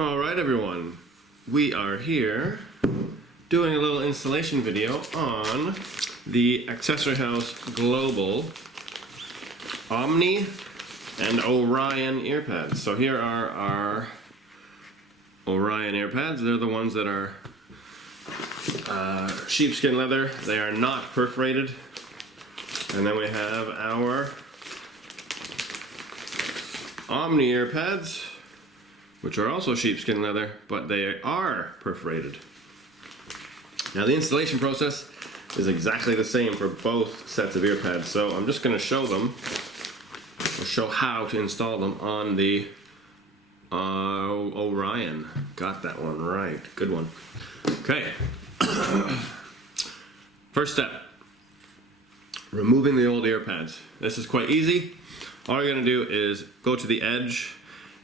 Alright everyone, we are here doing a little installation video on the Accessory House Global Omni and Orion Ear Pads. So here are our Orion Ear Pads. They're the ones that are sheepskin leather. They are not perforated. And then we have our Omni Ear Pads, which are also sheepskin leather, but they are perforated. Now the installation process is exactly the same for both sets of ear pads, so I'm just going to show them, or show how to install them on the Orion. Got that one right, good one. Okay, first step, removing the old ear pads. This is quite easy. All you're going to do is go to the edge,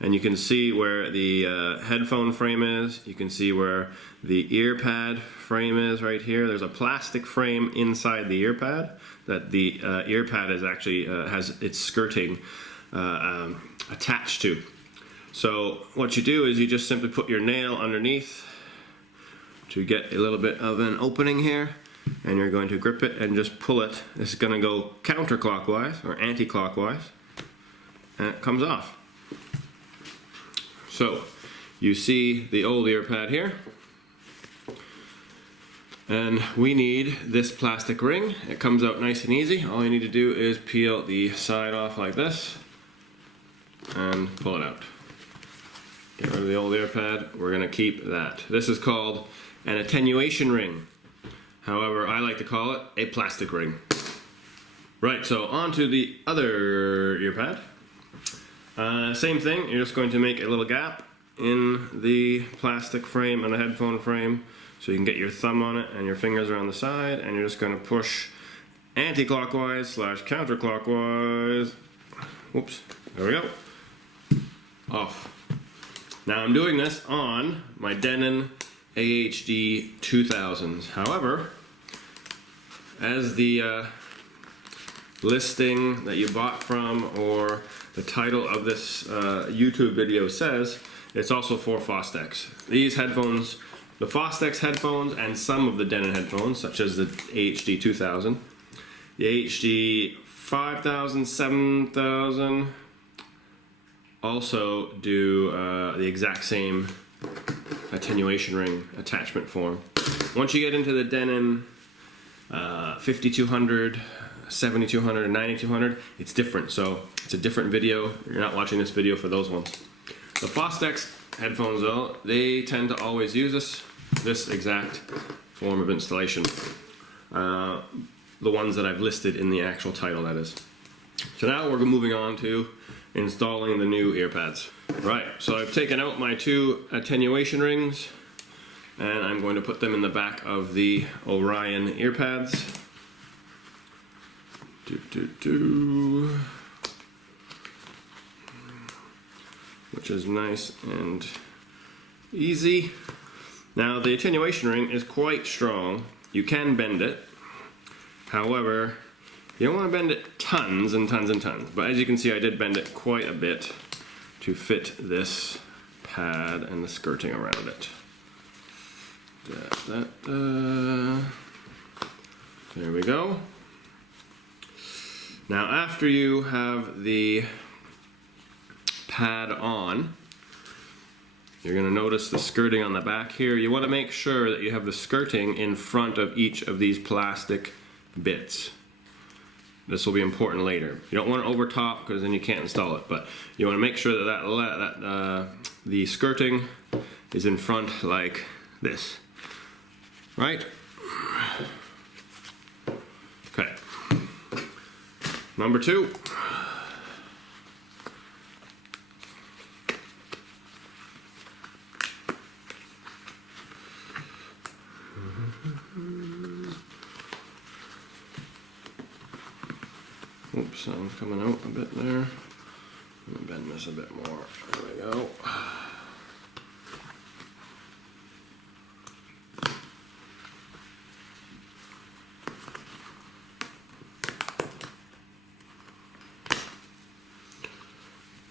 and you can see where the headphone frame is. You can see where the ear pad frame is right here. There's a plastic frame inside the ear pad that the ear pad is actually has its skirting attached to. So what you do is you just simply put your nail underneath to get a little bit of an opening here, and you're going to grip it and just pull it. This is going to go counterclockwise or anti-clockwise, and it comes off. So you see the old ear pad here, and we need this plastic ring. It comes out nice and easy. All you need to do is peel the side off like this and pull it out. Get rid of the old ear pad. We're going to keep that. This is called an attenuation ring. However, I like to call it a plastic ring. Right, so on to the other ear pad. Same thing, you're just going to make a little gap in the plastic frame and the headphone frame so you can get your thumb on it and your fingers are on the side, and you're just going to push anti-clockwise slash counterclockwise. Whoops, there we go. Off. Now I'm doing this on my Denon AHG 2000s. However, as the listing that you bought from, or the title of this YouTube video says, it's also for FOSTEX. These headphones, the FOSTEX headphones, and some of the Denon headphones, such as the AHG 2000, the AHG 5000, 7000, also do the exact same attenuation ring attachment form. Once you get into the Denon 5200, 7200, and 9200, it's different, so it's a different video. You're not watching this video for those ones. The FOSTEX headphones, though, they tend to always use this exact form of installation. The ones that I've listed in the actual title, that is. So now we're moving on to installing the new ear pads. Right, so I've taken out my two attenuation rings, and I'm going to put them in the back of the Orion ear pads. Which is nice and easy. Now the attenuation ring is quite strong. You can bend it. However, you don't want to bend it tons and tons and tons. But as you can see, I did bend it quite a bit to fit this pad and the skirting around it. There we go. Now after you have the pad on, you're going to notice the skirting on the back here. You want to make sure that you have the skirting in front of each of these plastic bits. This will be important later. You don't want it over top because then you can't install it, but you want to make sure that, the skirting is in front like this. Right? Okay. Number two. Oops, sound's coming out a bit there. Let me bend this a bit more. There we go.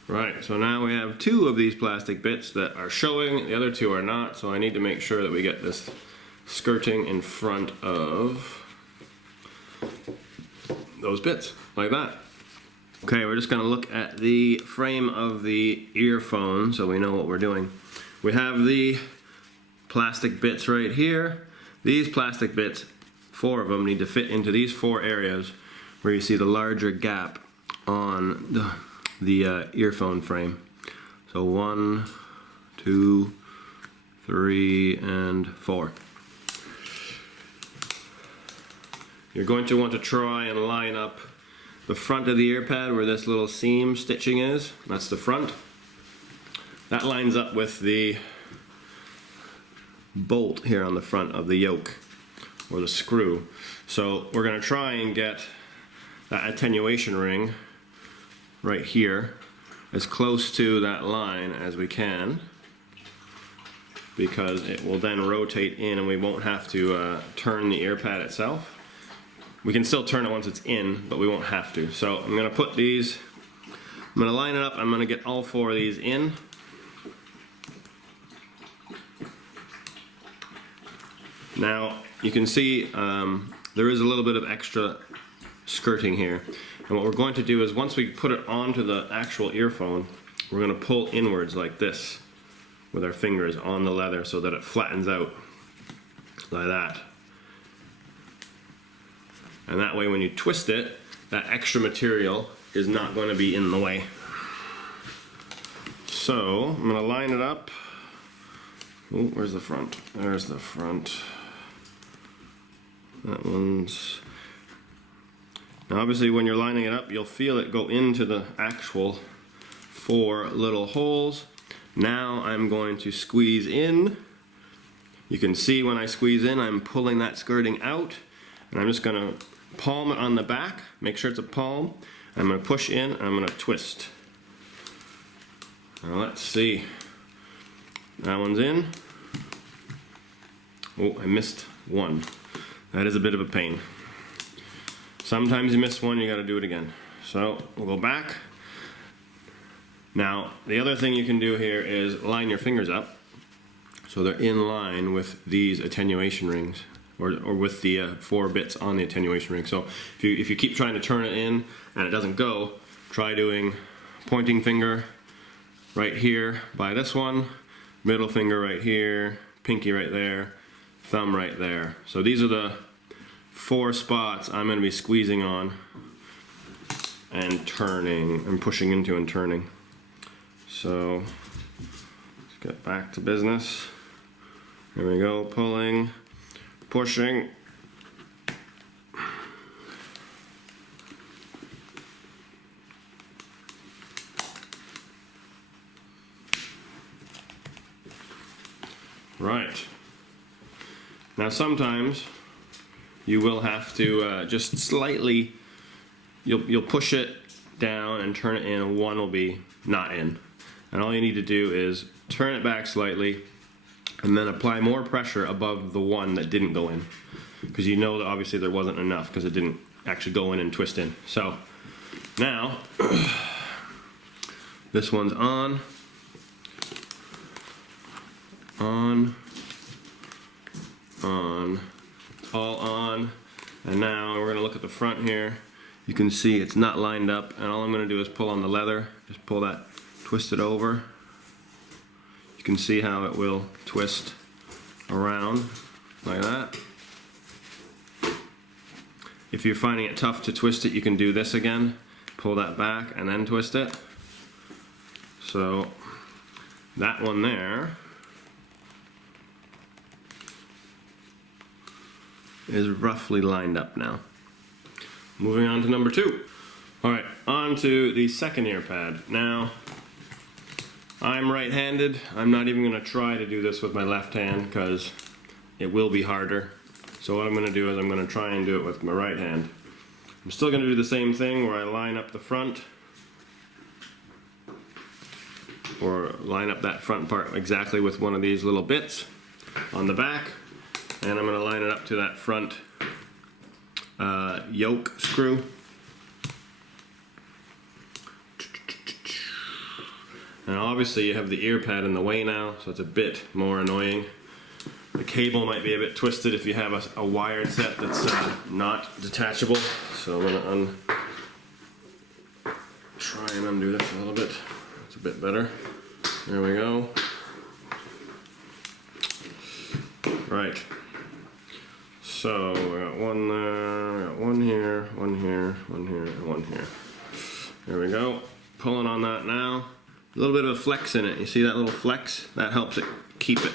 Right, so now we have 2 of these plastic bits that are showing, the other 2 are not, so I need to make sure that we get this skirting in front of those bits, like that. Okay, we're just going to look at the frame of the earphone so we know what we're doing. We have the plastic bits right here. These plastic bits, 4 of them, need to fit into these 4 areas where you see the larger gap on the earphone frame. So 1, 2, 3, and 4. You're going to want to try and line up the front of the ear pad where this little seam stitching is. That's the front. That lines up with the bolt here on the front of the yoke, or the screw. So we're going to try and get that attenuation ring right here as close to that line as we can, because it will then rotate in and we won't have to turn the ear pad itself. We can still turn it once it's in, but we won't have to. So I'm going to put these, I'm going to line it up, I'm going to get all 4 of these in. Now you can see there is a little bit of extra skirting here. And what we're going to do is once we put it onto the actual earphone, we're going to pull inwards like this with our fingers on the leather so that it flattens out like that. And that way when you twist it, that extra material is not going to be in the way. So I'm going to line it up. Oh, where's the front? There's the front. That one's... Now obviously when you're lining it up, you'll feel it go into the actual 4 little holes. Now I'm going to squeeze in. You can see when I squeeze in, I'm pulling that skirting out. And I'm just going to palm it on the back, make sure it's a palm. I'm going to push in and I'm going to twist. Now let's see. That one's in. Oh, I missed one. That is a bit of a pain. Sometimes you miss one, you got to do it again. So we'll go back. Now the other thing you can do here is line your fingers up so they're in line with these attenuation rings, or with the 4 bits on the attenuation ring. So if you keep trying to turn it in and it doesn't go, try doing pointing finger right here by this one, middle finger right here, pinky right there, thumb right there. So these are the 4 spots I'm going to be squeezing on and turning and pushing into and turning. So let's get back to business. There we go, pulling, pushing. Right. Now sometimes you will have to just slightly, you'll push it down and turn it in, and one will be not in. And all you need to do is turn it back slightly and then apply more pressure above the one that didn't go in. Because you know that obviously there wasn't enough because it didn't actually go in and twist in. So now this one's on, all on, and now we're going to look at the front here. You can see it's not lined up, and all I'm going to do is pull on the leather, just pull that, twist it over. You can see how it will twist around like that. If you're finding it tough to twist it, you can do this again, pull that back and then twist it. So that one there is roughly lined up now. Moving on to number 2. Alright, on to the second ear pad. Now, I'm right-handed. I'm not even going to try to do this with my left hand because it will be harder. So what I'm going to do is I'm going to try and do it with my right hand. I'm still going to do the same thing where I line up the front, or line up that front part exactly with one of these little bits on the back, and I'm going to line it up to that front yoke screw. And obviously you have the ear pad in the way now, so it's a bit more annoying. The cable might be a bit twisted if you have a wired set that's not detachable. So I'm gonna try and undo this a little bit. It's a bit better. There we go. Right. So we got one there, we got one here, one here, one here, and one here. There we go. Pulling on that now. A little bit of a flex in it. You see that little flex? That helps it keep it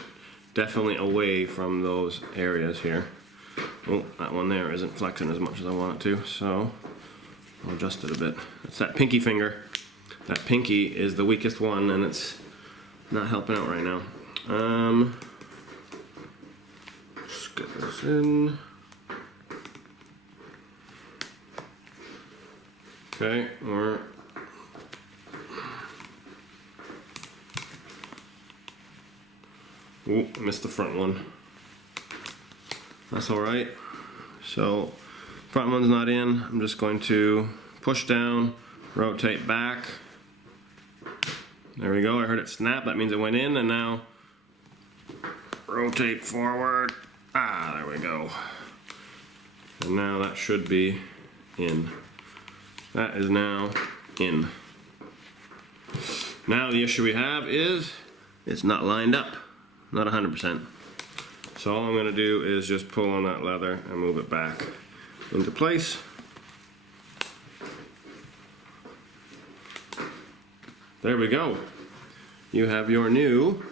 definitely away from those areas here. Oh, that one there isn't flexing as much as I want it to, so I'll adjust it a bit. It's that pinky finger. That pinky is the weakest one, and it's not helping out right now. Just get this in. Okay, ooh, missed the front one. That's alright. So, front one's not in. I'm just going to push down, rotate back. There we go, I heard it snap. That means it went in, and now rotate forward. Ah, there we go. And now that should be in. That is now in. Now the issue we have is it's not lined up. Not 100%. So all I'm going to do is just pull on that leather and move it back into place. There we go. You have your new,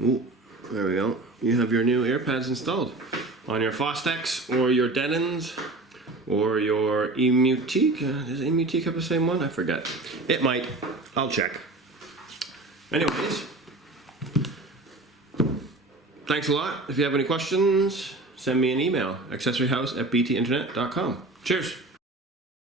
ooh, there we go. You have your new ear pads installed on your FOSTEX or your Denons or your Teak. Does Teak have the same one? I forget. It might. I'll check. Anyways. Thanks a lot. If you have any questions, send me an email, accessoryhouse@btinternet.com. Cheers.